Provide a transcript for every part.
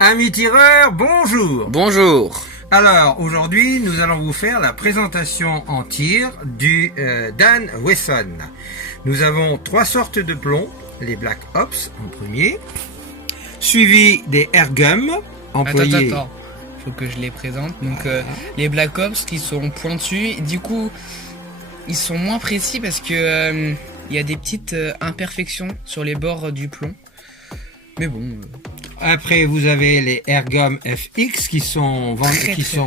Amis tireurs, bonjour. Bonjour. Alors, aujourd'hui, nous allons vous faire la présentation en tir du Dan Wesson. Nous avons trois sortes de plombs, les Black Ops en premier, suivi des Airgum employés... Attends, faut que je les présente. Donc, les Black Ops qui sont pointus, du coup, ils sont moins précis parce que il y a des petites imperfections sur les bords du plomb. Mais bon... Après, vous avez les Airgum FX qui sont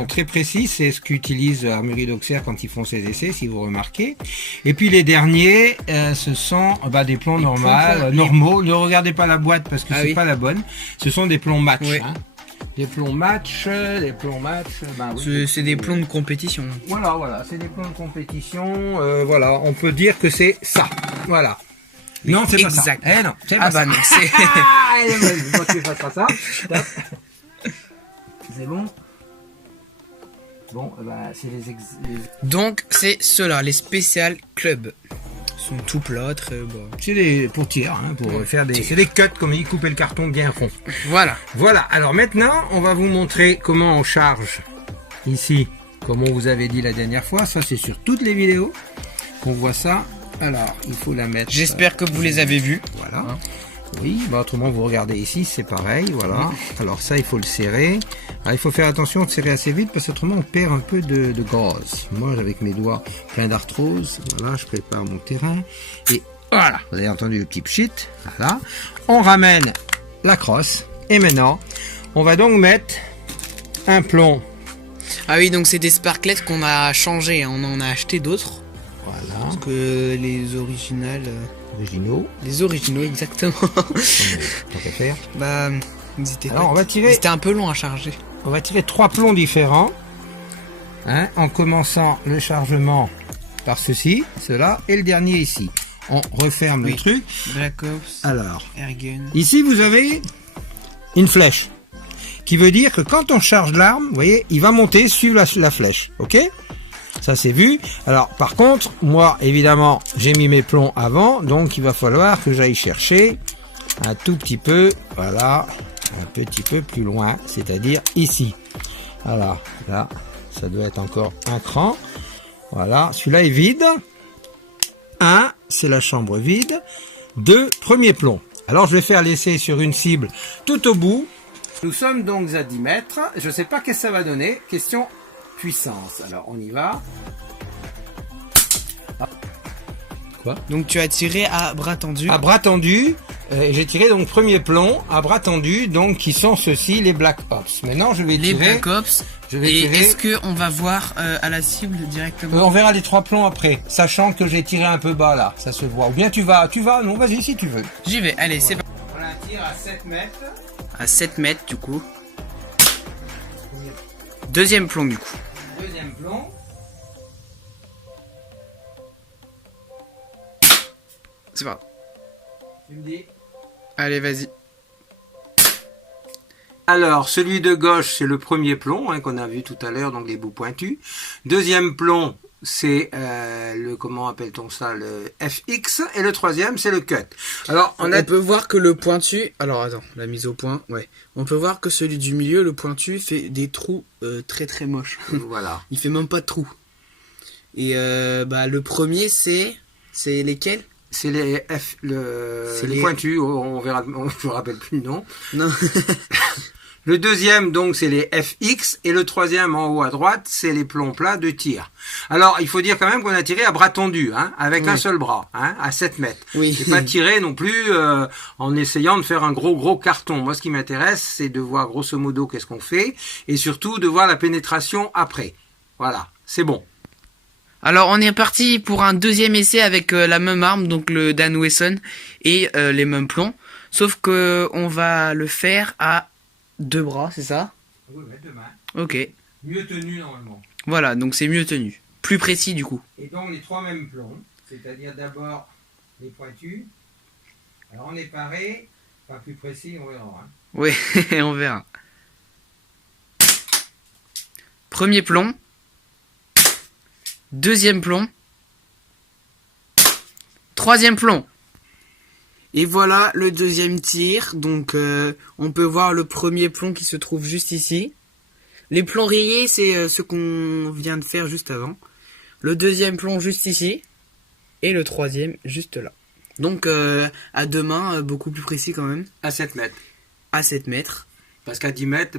très précis. C'est ce qu'utilise Armurerie d'Auxerre quand ils font ses essais, si vous remarquez. Et puis les derniers, ce sont des plombs normaux. Ne regardez pas la boîte parce que c'est pas la bonne. Ce sont des plombs match. Oui. Hein. Des plombs match. C'est des plombs de compétition. Voilà, c'est des plombs de compétition. Voilà, on peut dire que c'est ça. Voilà. Non, c'est pas ça. Non, c'est pas ça. Non, c'est... Bon, tu feras ça. C'est bon. Bon, c'est les... Donc, c'est ceux-là, les Special Club. Ils sont tout plats, très bas. C'est des pour tir, hein, pour faire des... C'est des cuts, comme il couper le carton bien rond. Voilà. Voilà, alors maintenant, on va vous montrer comment on charge ici, comme on vous avait dit la dernière fois. Ça, c'est sur toutes les vidéos qu'on voit ça. Alors, il faut la mettre... J'espère que vous les avez vus. Voilà. Hein. Oui, autrement, vous regardez ici, c'est pareil, voilà. Alors ça, il faut le serrer. Alors, il faut faire attention de serrer assez vite, parce qu'autrement, on perd un peu de gaz. Moi, avec mes doigts pleins d'arthrose, voilà, je prépare mon terrain. Et voilà, vous avez entendu le petit pchit, voilà. On ramène la crosse. Et maintenant, on va donc mettre un plomb. Ah oui, donc c'est des sparklets qu'on a changé, on en a acheté d'autres. Voilà. Parce que les originaux, exactement. Tant qu'à faire. Alors, on va tirer. C'était un peu long à charger. On va tirer trois plombs différents. Hein, en commençant le chargement par ceci, cela, et le dernier ici. On referme le truc. Black Ops. Alors, Airgun. ici vous avez une flèche. Qui veut dire que quand on charge l'arme, vous voyez, il va monter, suivre la flèche. Ok ? Ça c'est vu. Alors par contre, moi évidemment, j'ai mis mes plombs avant, donc il va falloir que j'aille chercher un tout petit peu, voilà, un petit peu plus loin, c'est-à-dire ici. Voilà, là, ça doit être encore un cran. Voilà, celui-là est vide. 1, c'est la chambre vide. 2, premier plomb. Alors je vais faire l'essai sur une cible tout au bout. Nous sommes donc à 10 mètres. Je ne sais pas qu'est-ce que ça va donner. Question puissance. Alors on y va. Quoi? Donc tu as tiré à bras tendu. À bras tendu. J'ai tiré donc premier plomb à bras tendu, donc qui sont ceux-ci, les Black Ops. Maintenant je vais tirer. Les Black Ops. Est-ce que on va voir à la cible directement? On verra les trois plombs après, sachant que j'ai tiré un peu bas là, ça se voit. Ou bien tu vas, non vas-y si tu veux. J'y vais, allez, c'est parti. On la tire à 7 mètres. À 7 mètres du coup. Deuxième plomb du coup. Deuxième plomb. C'est pas grave. Tu me dis. Allez, vas-y. Alors, celui de gauche, c'est le premier plomb qu'on a vu tout à l'heure, donc les bouts pointus. Deuxième plomb, c'est comment appelle-t-on ça, le FX. Et le troisième, c'est le cut. Alors, on peut voir que le pointu... Alors, attends, la mise au point, ouais. On peut voir que celui du milieu, le pointu, fait des trous très très moches. Voilà. Il fait même pas de trous. Et le premier, c'est lesquels? C'est les pointus, on verra, je me rappelle plus le nom. Non. Le deuxième, donc, c'est les FX, et le troisième, en haut à droite, c'est les plombs plats de tir. Alors, il faut dire quand même qu'on a tiré à bras tendu, hein, avec un seul bras, hein, à 7 mètres. Oui. Et pas tiré non plus en essayant de faire un gros carton. Moi, ce qui m'intéresse, c'est de voir grosso modo qu'est-ce qu'on fait, et surtout de voir la pénétration après. Voilà, c'est bon. Alors on est parti pour un deuxième essai avec la même arme, donc le Dan Wesson et les mêmes plombs. Sauf que on va le faire à 2 bras, c'est ça? Oui, mais 2 mains. Ok. Mieux tenu normalement. Voilà, donc c'est mieux tenu. Plus précis du coup. Et donc les trois mêmes plombs, c'est-à-dire d'abord les pointus. Alors on est paré, pas plus précis, on verra. Hein. Oui, on verra. Premier plomb. Deuxième plomb. Troisième plomb. Et voilà le deuxième tir. Donc on peut voir le premier plomb qui se trouve juste ici. Les plombs rayés, c'est ce qu'on vient de faire juste avant. Le deuxième plomb juste ici. Et le troisième juste là. Donc à deux mains, beaucoup plus précis quand même. À 7 mètres. À 7 mètres. Parce qu'à 10 mètres,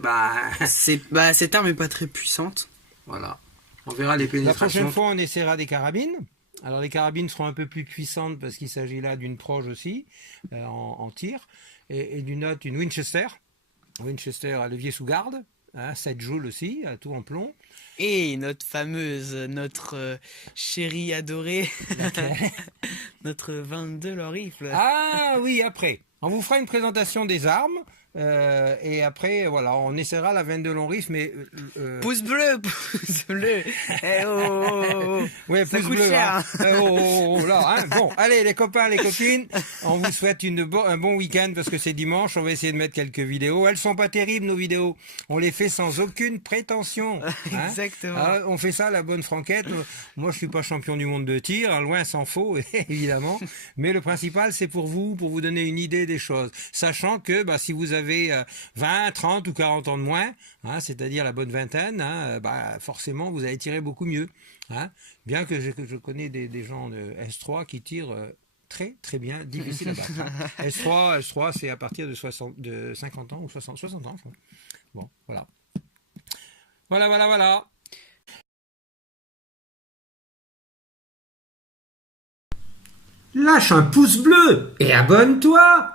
cette arme est pas très puissante. Voilà. On verra les pénétrations. La prochaine fois, on essaiera des carabines. Alors les carabines seront un peu plus puissantes parce qu'il s'agit là d'une proge aussi, en tir. Et d'une autre, une Winchester. Winchester à levier sous garde. 7 joules aussi, à tout en plomb. Et notre fameuse, notre chérie adorée, notre 22 long rifle. Ah oui, après. On vous fera une présentation des armes. Et après, voilà, on essaiera la 22 long rifle, mais... Pouce bleu, pouce bleu. Eh oh, ouais, ça pouce coûte bleu. cher. Hein. Là, hein. Bon, allez, les copains, les copines, on vous souhaite un bon week-end parce que c'est dimanche. On va essayer de mettre quelques vidéos. Elles sont pas terribles, nos vidéos. On les fait sans aucune prétention. Hein. Exactement. Alors, on fait ça, la bonne franquette. Moi, je suis pas champion du monde de tir, hein, loin s'en faut, évidemment. Mais le principal, c'est pour vous donner une idée des choses. Sachant que, si vous avez 20, 30 ou 40 ans de moins, hein, c'est-à-dire la bonne vingtaine, hein, forcément vous allez tirer beaucoup mieux. Hein. Bien que je connais des gens de S3 qui tirent très très bien, difficile à battre. Hein. S3 c'est à partir de 50 ans ou 60 ans. Je crois. Bon, voilà. Voilà. Lâche un pouce bleu et abonne-toi.